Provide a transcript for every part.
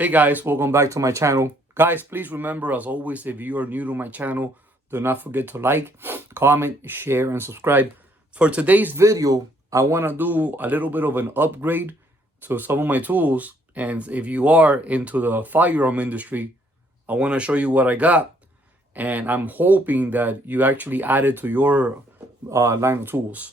Hey guys, welcome back to my channel. Guys, please remember, as always, if you are new to my channel, do not forget to like, comment, share, and subscribe. For today's video, I want to do a little bit of an upgrade to some of my tools. And if you are into the firearm industry, I want to show you what I got. And I'm hoping that you actually add it to your line of tools.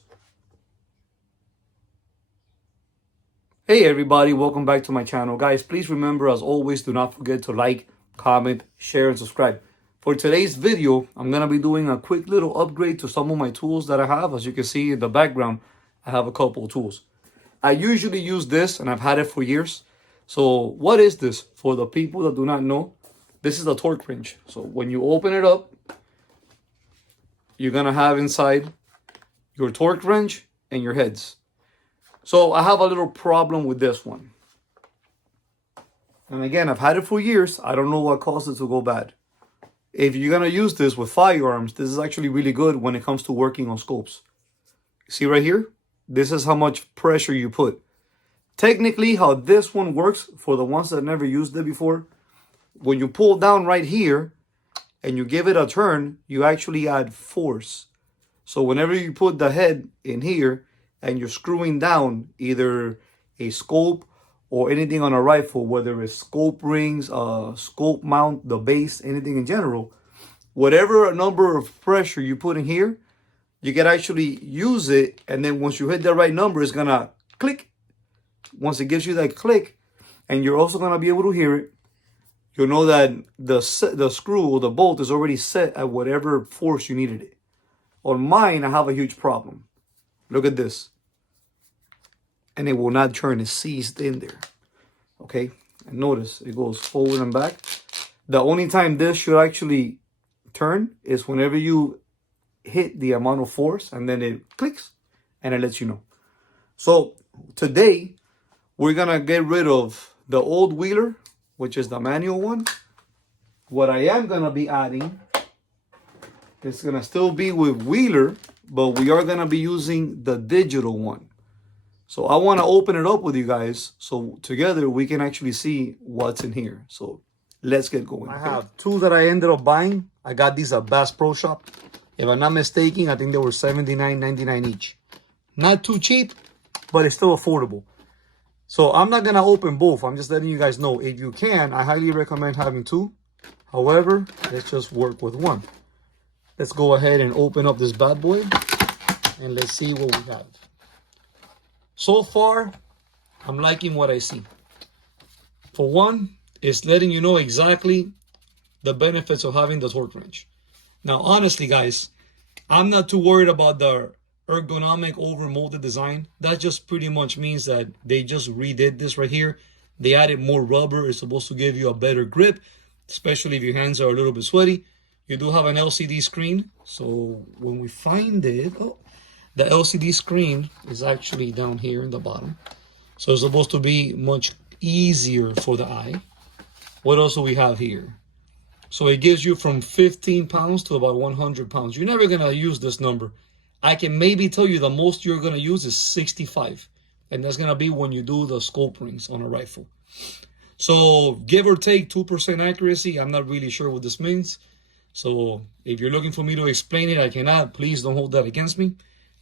Hey everybody, welcome back to my channel. Guys, please remember, as always, do not forget to like, comment, share, and subscribe. For today's video, I'm going to be doing a quick little upgrade to some of my tools that I have. As you can see in the background, I have a couple of tools. I usually use this, and I've had it for years. So what is this? For the people that do not know, this is the torque wrench. So when you open it up, you're going to have inside your torque wrench and your heads. So I have a little problem with this one. And again, I've had it for years. I don't know what caused it to go bad. If you're going to use this with firearms, this is actually really good when it comes to working on scopes. See right here? This is how much pressure you put. Technically, how this one works, for the ones that never used it before, when you pull down right here and you give it a turn, you actually add force. So whenever you put the head in here, and you're screwing down either a scope or anything on a rifle, whether it's scope rings, scope mount, the base, anything in general, whatever number of pressure you put in here, you can actually use it. And then once you hit the right number, it's going to click. Once it gives you that click, and you're also going to be able to hear it, you'll know that the screw or the bolt is already set at whatever force you needed it. On mine, I have a huge problem. Look at this. And it will not turn. It's seized in there. Okay? And notice it goes forward and back. The only time this should actually turn is whenever you hit the amount of force, and then it clicks and it lets you know. So today, we're going to get rid of the old wheeler, which is the manual one. What I am going to be adding is going to still be with wheeler, but we are going to be using the digital one. So I want to open it up with you guys so together we can actually see what's in here. So let's get going. I have two that I ended up buying. I got these at Bass Pro Shop. If I'm not mistaken, I think they were $79.99 each. Not too cheap, but it's still affordable. So I'm not going to open both. I'm just letting you guys know. If you can, I highly recommend having two. However, let's just work with one. Let's go ahead and open up this bad boy and let's see what we have. So far, I'm liking what I see. For one, it's letting you know exactly the benefits of having the torque wrench. Now, honestly, guys, I'm not too worried about the ergonomic over-molded design. That just pretty much means that they just redid this right here. They added more rubber. It's supposed to give you a better grip, especially if your hands are a little bit sweaty. You do have an LCD screen. So when we find it, the LCD screen is actually down here in the bottom. So it's supposed to be much easier for the eye. What else do we have here? So it gives you from 15 pounds to about 100 pounds. You're never going to use this number. I can maybe tell you the most you're going to use is 65. And that's going to be when you do the scope rings on a rifle. So give or take 2% accuracy. I'm not really sure what this means. So if you're looking for me to explain it, I cannot. Please don't hold that against me.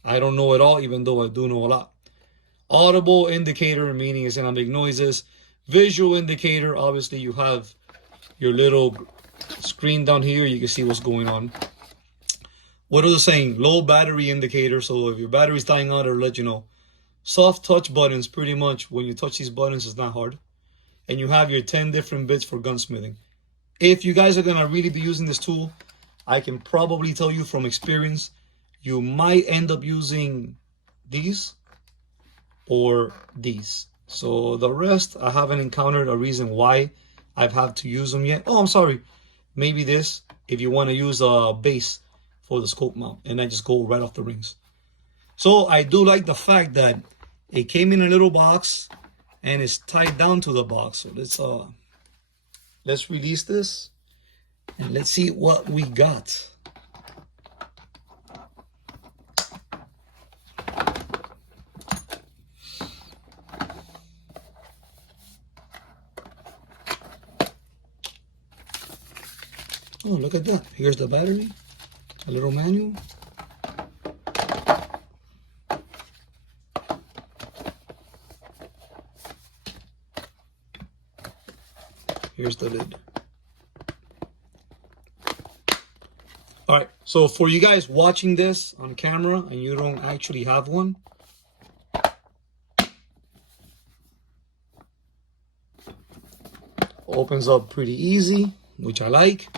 I don't know it all, even though I do know a lot. Audible indicator, meaning it's going to make noises. Visual indicator, obviously you have your little screen down here. You can see what's going on. What are they saying? Low battery indicator. So if your battery's dying out, it'll let you know. Soft touch buttons, pretty much when you touch these buttons, it's not hard. And you have your 10 different bits for gunsmithing. If you guys are going to really be using this tool, I can probably tell you from experience, you might end up using these or these. So the rest, I haven't encountered a reason why I've had to use them yet. Oh, I'm sorry. Maybe this, if you want to use a base for the scope mount, and I just go right off the rings. So I do like the fact that it came in a little box and it's tied down to the box. So let's release this and let's see what we got. Oh, look at that. Here's the battery, a little manual. Here's the lid. All right, so for you guys watching this on camera and you don't actually have one, opens up pretty easy, which I like.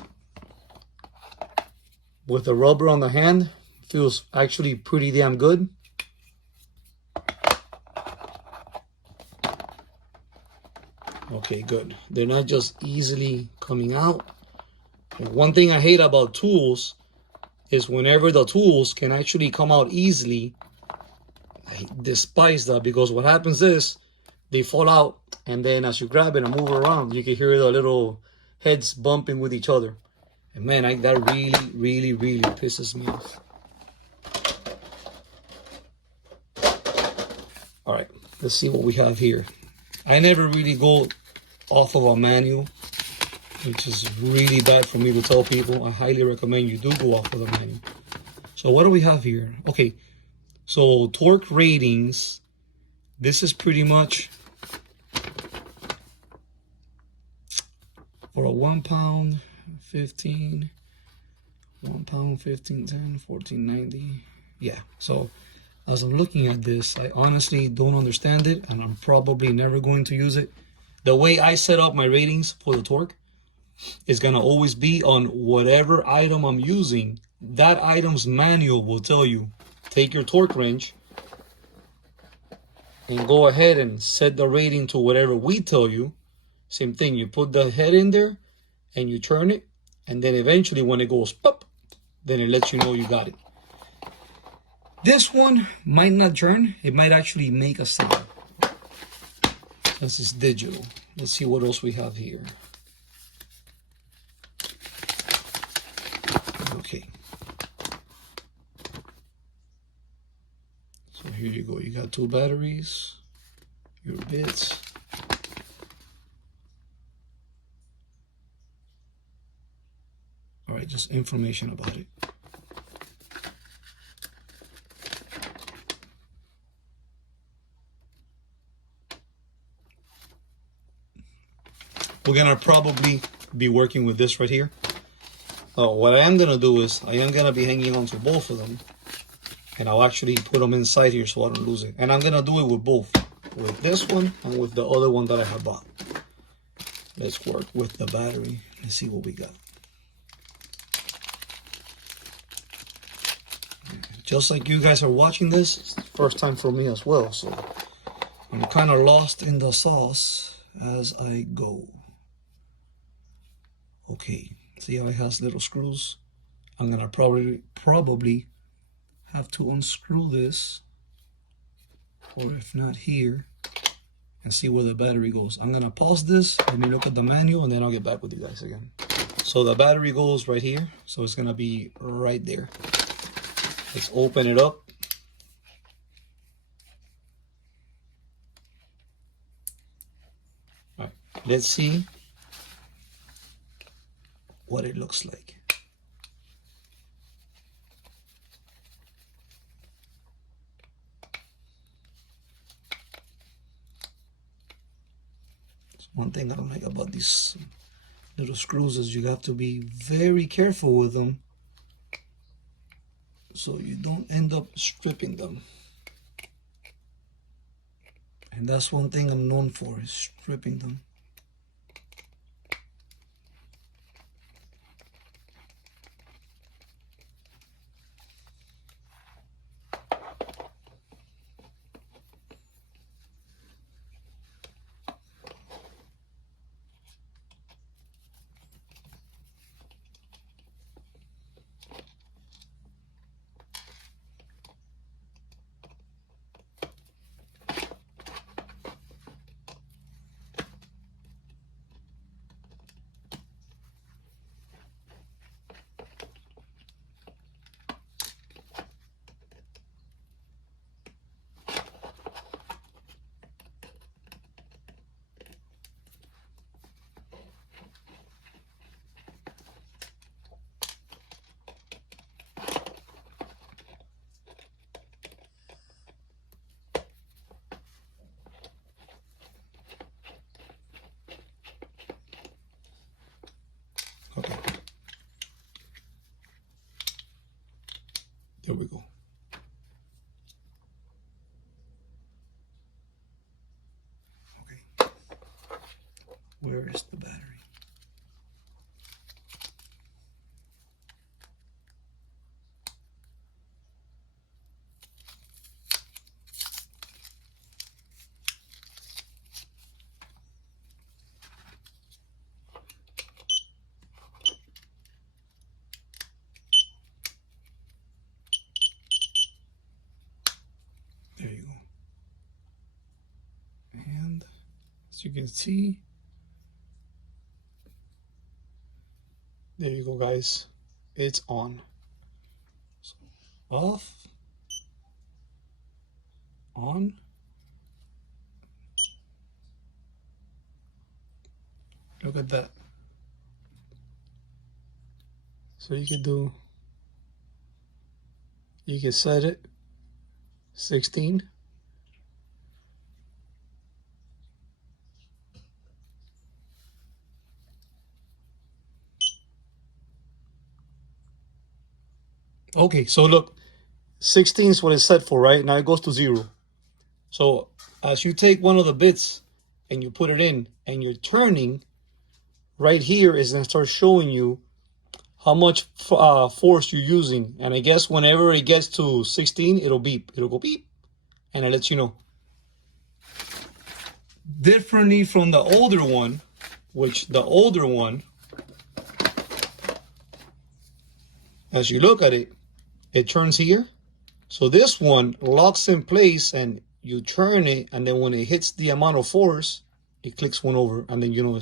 With the rubber on the hand, feels actually pretty damn good. Okay, good. They're not just easily coming out. One thing I hate about tools is whenever the tools can actually come out easily, I despise that, because what happens is they fall out, and then as you grab it and move it around, you can hear the little heads bumping with each other. And man, that really pisses me off. All right, let's see what we have here. I never really go off of a manual, which is really bad for me to tell people. I highly recommend you do go off of the manual. So what do we have here? Okay, so torque ratings. This is pretty much for a 1 pound, 15, 1 pound, 15, 10, 1490. Yeah, so as I'm looking at this, I honestly don't understand it, and I'm probably never going to use it. The way I set up my ratings for the torque is gonna always be on whatever item I'm using. That item's manual will tell you, take your torque wrench and go ahead and set the rating to whatever we tell you. Same thing, you put the head in there and you turn it, and then eventually when it goes pop, then it lets you know you got it. This one might not turn, it might actually make a sound. This is digital. Let's see what else we have here. Okay. So here you go. You got 2 batteries, your bits. All right, just information about it. We're gonna probably be working with this right here. What I am gonna do is I am gonna be hanging on to both of them, and I'll actually put them inside here so I don't lose it. And I'm gonna do it with both, with this one and with the other one that I have bought. Let's work with the battery. Let's see what we got. Just like you guys are watching this, it's the first time for me as well, so I'm kind of lost in the sauce as I go. Okay, see how it has little screws? I'm gonna probably have to unscrew this, or if not here, and see where the battery goes. I'm gonna pause this, let me look at the manual, and then I'll get back with you guys again. So the battery goes right here, so it's gonna be right there. Let's open it up. All right, let's see what it looks like. One thing I don't like about these little screws is you have to be very careful with them so you don't end up stripping them. And that's one thing I'm known for, is stripping them. we go. Okay. Where is the battery? There you go. And as you can see, there you go, guys. It's on. So off, on. Look at that. So you can set it 16. Okay, so look, 16 is what it's set for, right? Now it goes to 0. So as you take one of the bits and you put it in and you're turning, right here is going to start showing you how much force you're using. And I guess whenever it gets to 16, it'll beep. It'll go beep. And it lets you know. Differently from the older one, which the older one, as you look at it, it turns here. So this one locks in place and you turn it, and then when it hits the amount of force, it clicks one over, and then you know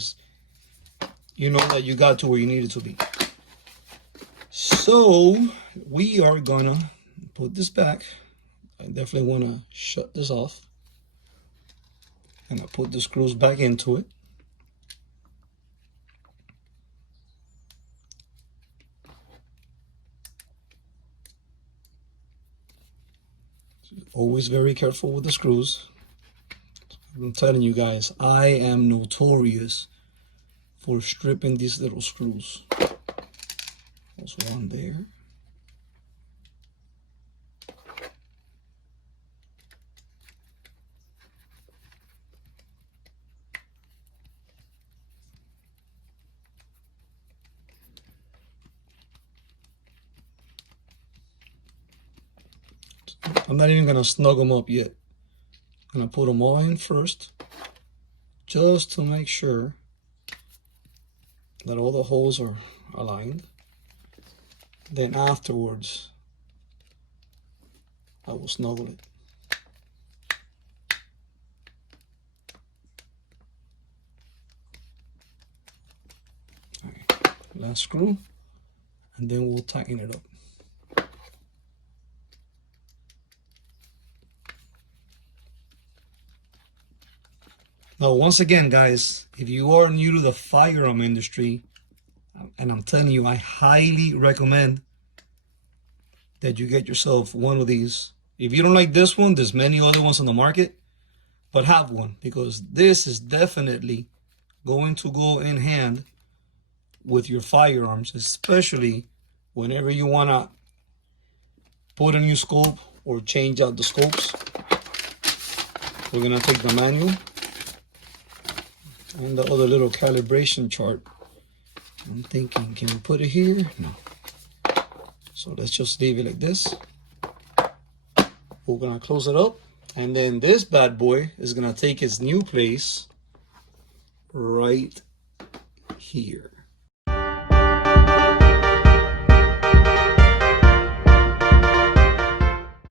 that you got to where you needed to be. So we are gonna put this back. I definitely want to shut this off. And I put the screws back into it. Always very careful with the screws. I'm telling you guys, I am notorious for stripping these little screws. There's one there. I'm not even going to snug them up yet. I'm going to put them all in first, just to make sure that all the holes are aligned. Then afterwards, I will snuggle it. All right, last screw, and then we'll tighten it up. Now, once again, guys, if you are new to the firearm industry, and I'm telling you, I highly recommend that you get yourself one of these. If you don't like this one, there's many other ones on the market, but have one, because this is definitely going to go in hand with your firearms, especially whenever you want to put a new scope or change out the scopes. We're going to take the manual and the other little calibration chart. I'm thinking, can we put it here? No. So let's just leave it like this. We're gonna close it up, and then this bad boy is gonna take its new place right here.